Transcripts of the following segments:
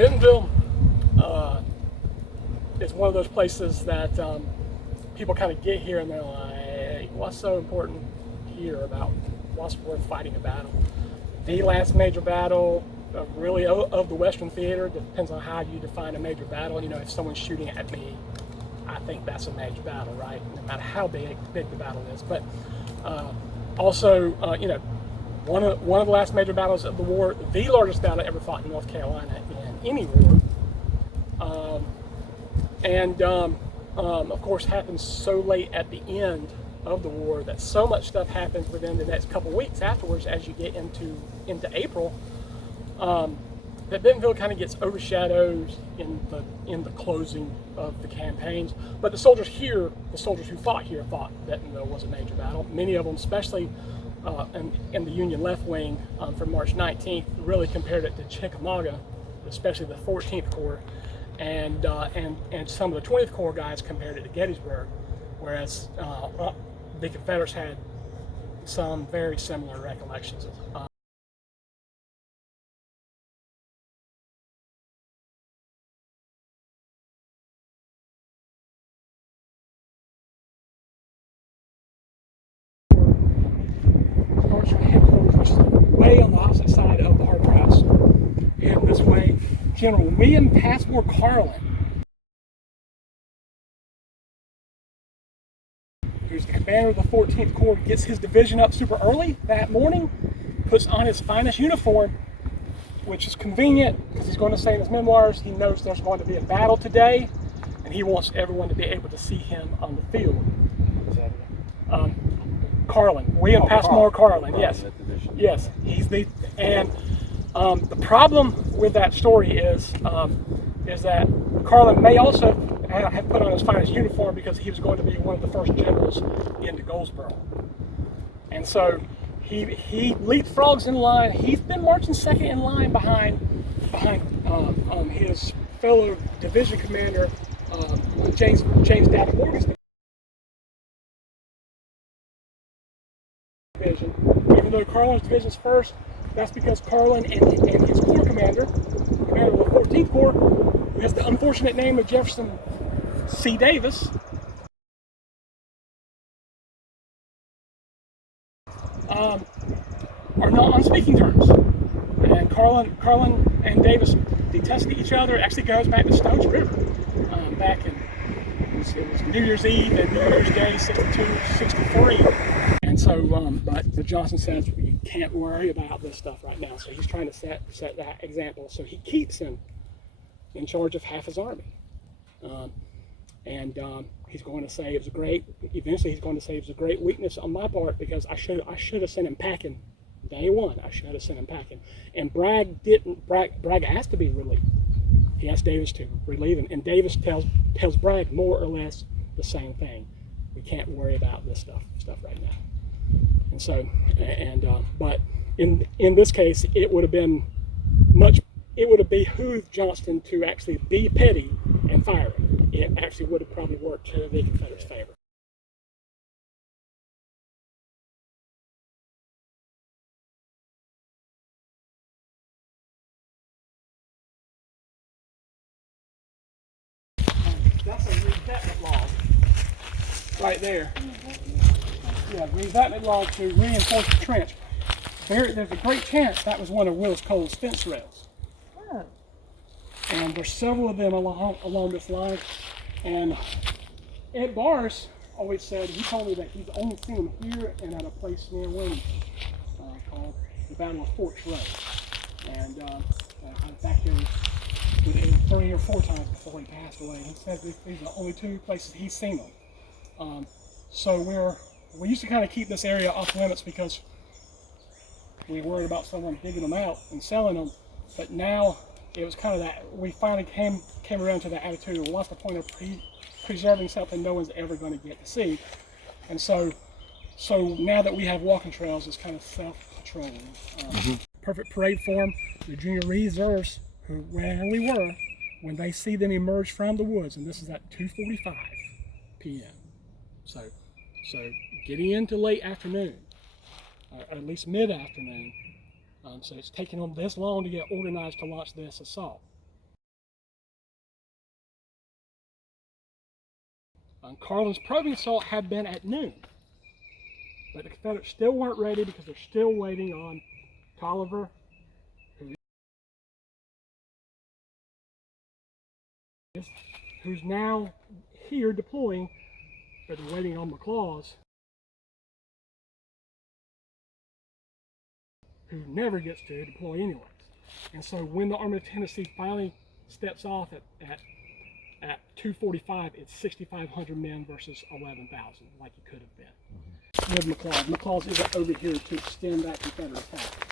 Bentonville is one of those places that people kind of get here and they're like, what's so important here about what's worth fighting a battle? The last major battle really of the Western theater, depends on how you define a major battle. You know, if someone's shooting at me, I think that's a major battle, right? No matter how big the battle is. But also, you know, one of the last major battles of the war, the largest battle ever fought in North Carolina in any war, of course, happens so late at the end of the war that so much stuff happens within the next couple weeks afterwards as you get into April, that Bentonville kind of gets overshadowed in the closing of the campaigns. But the soldiers who fought here, thought Bentonville was a major battle. Many of them, especially in the Union left wing from March 19th, really compared it to Chickamauga, especially the 14th Corps, and some of the 20th Corps guys compared it to Gettysburg, whereas the Confederates had some very similar recollections. Headquarters, which is way on the opposite side of the hard press. And this way, General William Passmore Carlin, who's the commander of the 14th Corps, gets his division up super early that morning, puts on his finest uniform, which is convenient because he's going to say in his memoirs he knows there's going to be a battle today, and he wants everyone to be able to see him on the field. Carlin, William Passmore Carlin, yes. Yes, he's the problem with that story is that Carlin may also have put on his finest uniform because he was going to be one of the first generals into Goldsboro. And so he leapfrogs in line. He's been marching second in line behind his fellow division commander, James David Morgan's division. Even though Carlin's division's first, that's because Carlin and his corps commander, the commander of the 14th Corps, who has the unfortunate name of Jefferson C. Davis, are not on speaking terms. And Carlin and Davis detested each other. It actually goes back to Stones River, back in it was New Year's Eve and New Year's Day, 62, 63. And so, but Johnson says you can't worry about this stuff right now. So he's trying to set that example. So he keeps him in charge of half his army. He's going to say it was a great. Eventually, he's going to say it was a great weakness on my part because I should have sent him packing day one. I should have sent him packing. And Bragg didn't. Bragg asked to be relieved. He asked Davis to relieve him, and Davis tells Bragg more or less the same thing. We can't worry about this stuff right now. And so, but in this case, it would have behooved Johnston to actually be petty and fiery. It actually would have probably worked to the Confederates' favor. That's a revetment log right there. Yeah, revetment log to reinforce the trench. There's a great chance that was one of Willis Cole's fence rails. Oh. And there's several of them along this line. And Ed Bars always said, he told me that he's only seen them here and at a place near Wilmington called the Battle of Forks Road. And in fact, it was 3 or 4 times before he passed away. He said these are the only 2 places he's seen them. So we used to kind of keep this area off limits because we worried about someone digging them out and selling them. But now it was kind of that we finally came around to the attitude of what's the point of preserving something no one's ever going to get to see. And so now that we have walking trails, it's kind of self-patrolling. Perfect parade form. The junior reserves, where we were, when they see them emerge from the woods, and this is at 2:45 p.m. So getting into late afternoon, or at least mid-afternoon. So it's taking them this long to get organized to launch this assault. Carlin's probing assault had been at noon, but the Confederates still weren't ready because they're still waiting on Tolliver, who's now here deploying, but they're waiting on McLaws, who never gets to deploy anyways. And so when the Army of Tennessee finally steps off at 2:45, it's 6,500 men versus 11,000, like it could have been. With McLaws. McLaws isn't over here to extend that Confederate attack.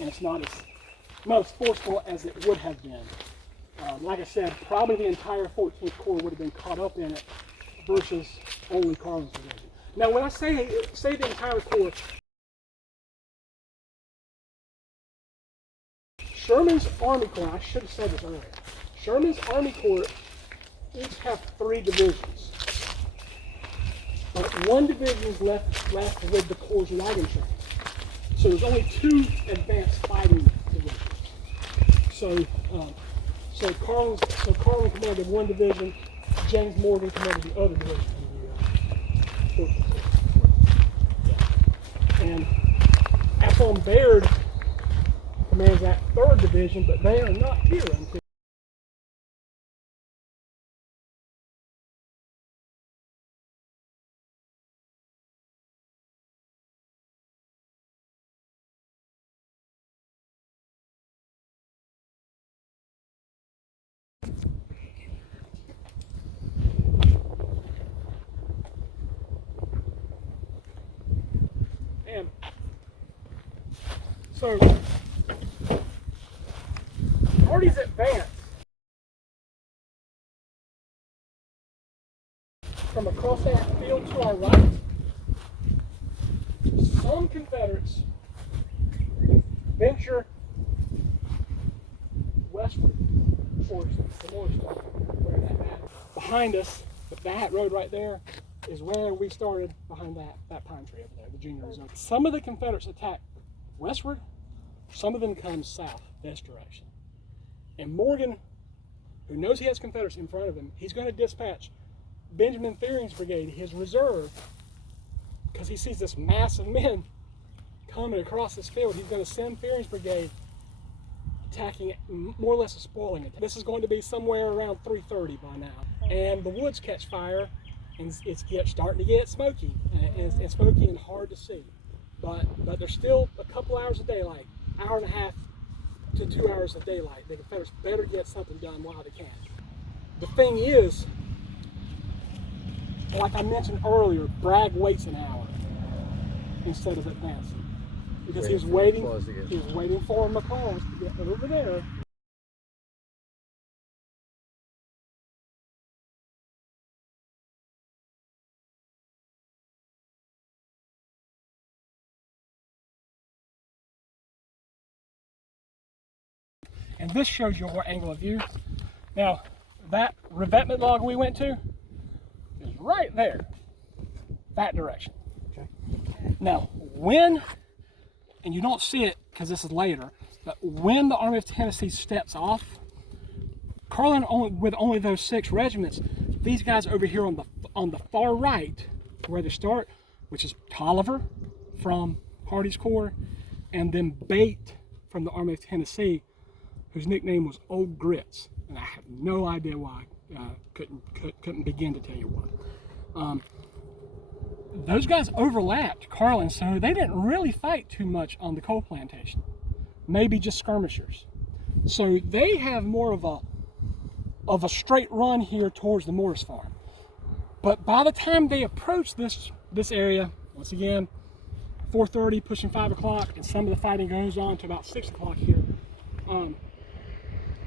And it's not as forceful as it would have been. Like I said, probably the entire 14th Corps would have been caught up in it versus only Carlin's division. Now, when I say the entire Corps, Sherman's Army Corps, I should have said this earlier, Sherman's Army Corps each have 3 divisions. But 1 division is left with the Corps' wagon trains. So there's only 2 advanced fighting divisions. So Carlin commanded 1 division, James Morgan commanded the other division. And Athol Baird commands that 3rd division, but they are not here until so Hardee's advance from across that field to our right. Some Confederates venture westward towards the Morristown, where that behind us, that road right there is where we started, behind that pine tree over there, the Junior Reserve. Some of the Confederates attack westward, some of them come south, this direction. And Morgan, who knows he has Confederates in front of him, he's going to dispatch Benjamin Fearing's brigade, his reserve, because he sees this mass of men coming across this field. He's going to send Fearing's brigade attacking it, more or less spoiling it. This is going to be somewhere around 3:30 by now. And the woods catch fire, and it's starting to get smoky, and smoky and hard to see. But there's still a couple hours of daylight, hour and a half to 2 hours of daylight. The Confederates better get something done while they can. The thing is, like I mentioned earlier, Bragg waits an hour instead of advancing because he was waiting for McLaws to get over there. And this shows your angle of view. Now, that revetment log we went to is right there, that direction. Okay. Now, when, and you don't see it because this is later, but when the Army of Tennessee steps off, Carlin, with only those 6 regiments, these guys over here on the far right, where they start, which is Tolliver from Hardee's Corps, and then Bate from the Army of Tennessee, whose nickname was Old Grits, and I have no idea why. Couldn't begin to tell you why. Those guys overlapped Carlin, so they didn't really fight too much on the coal plantation. Maybe just skirmishers. So they have more of a straight run here towards the Morris farm. But by the time they approach this area, once again, 4:30, pushing 5 o'clock, and some of the fighting goes on to about 6 o'clock here.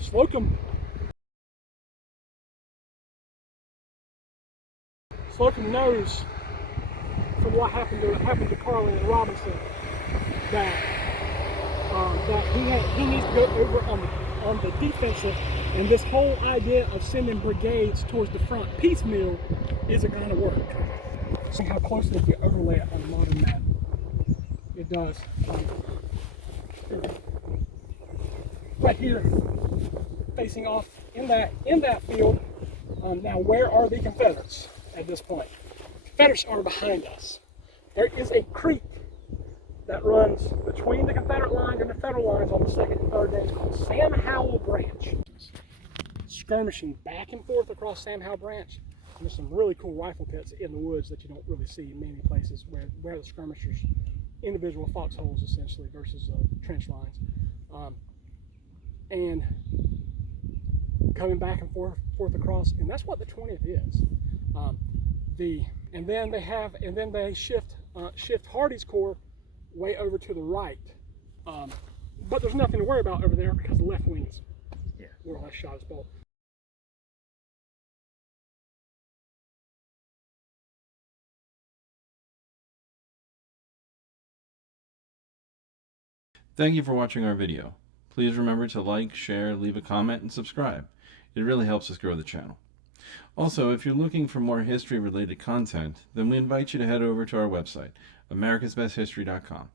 Slocum knows from what happened to Carlin and Robinson that he needs to go over on the defensive, and this whole idea of sending brigades towards the front piecemeal isn't going to work. See how closely if you overlay it on a modern map. It does. Right here, facing off in that field, Now, where are the Confederates at this point? Confederates are behind us. There is a creek that runs between the Confederate lines and the Federal lines on the second and third days called Sam Howell Branch. Skirmishing back and forth across Sam Howell Branch. And there's some really cool rifle pits in the woods that you don't really see in many places where the skirmishers, individual foxholes essentially versus trench lines. And coming back and forth across, and that's what the 20th is. And then they shift Hardee's Corps way over to the right. But there's nothing to worry about over there because the left wing is more or less shot as both. Thank you for watching our video. Please remember to like, share, leave a comment, and subscribe. It really helps us grow the channel. Also, if you're looking for more history-related content, then we invite you to head over to our website, americasbesthistory.com.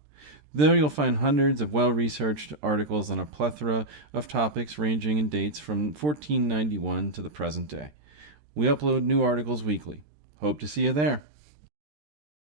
There you'll find hundreds of well-researched articles on a plethora of topics ranging in dates from 1491 to the present day. We upload new articles weekly. Hope to see you there.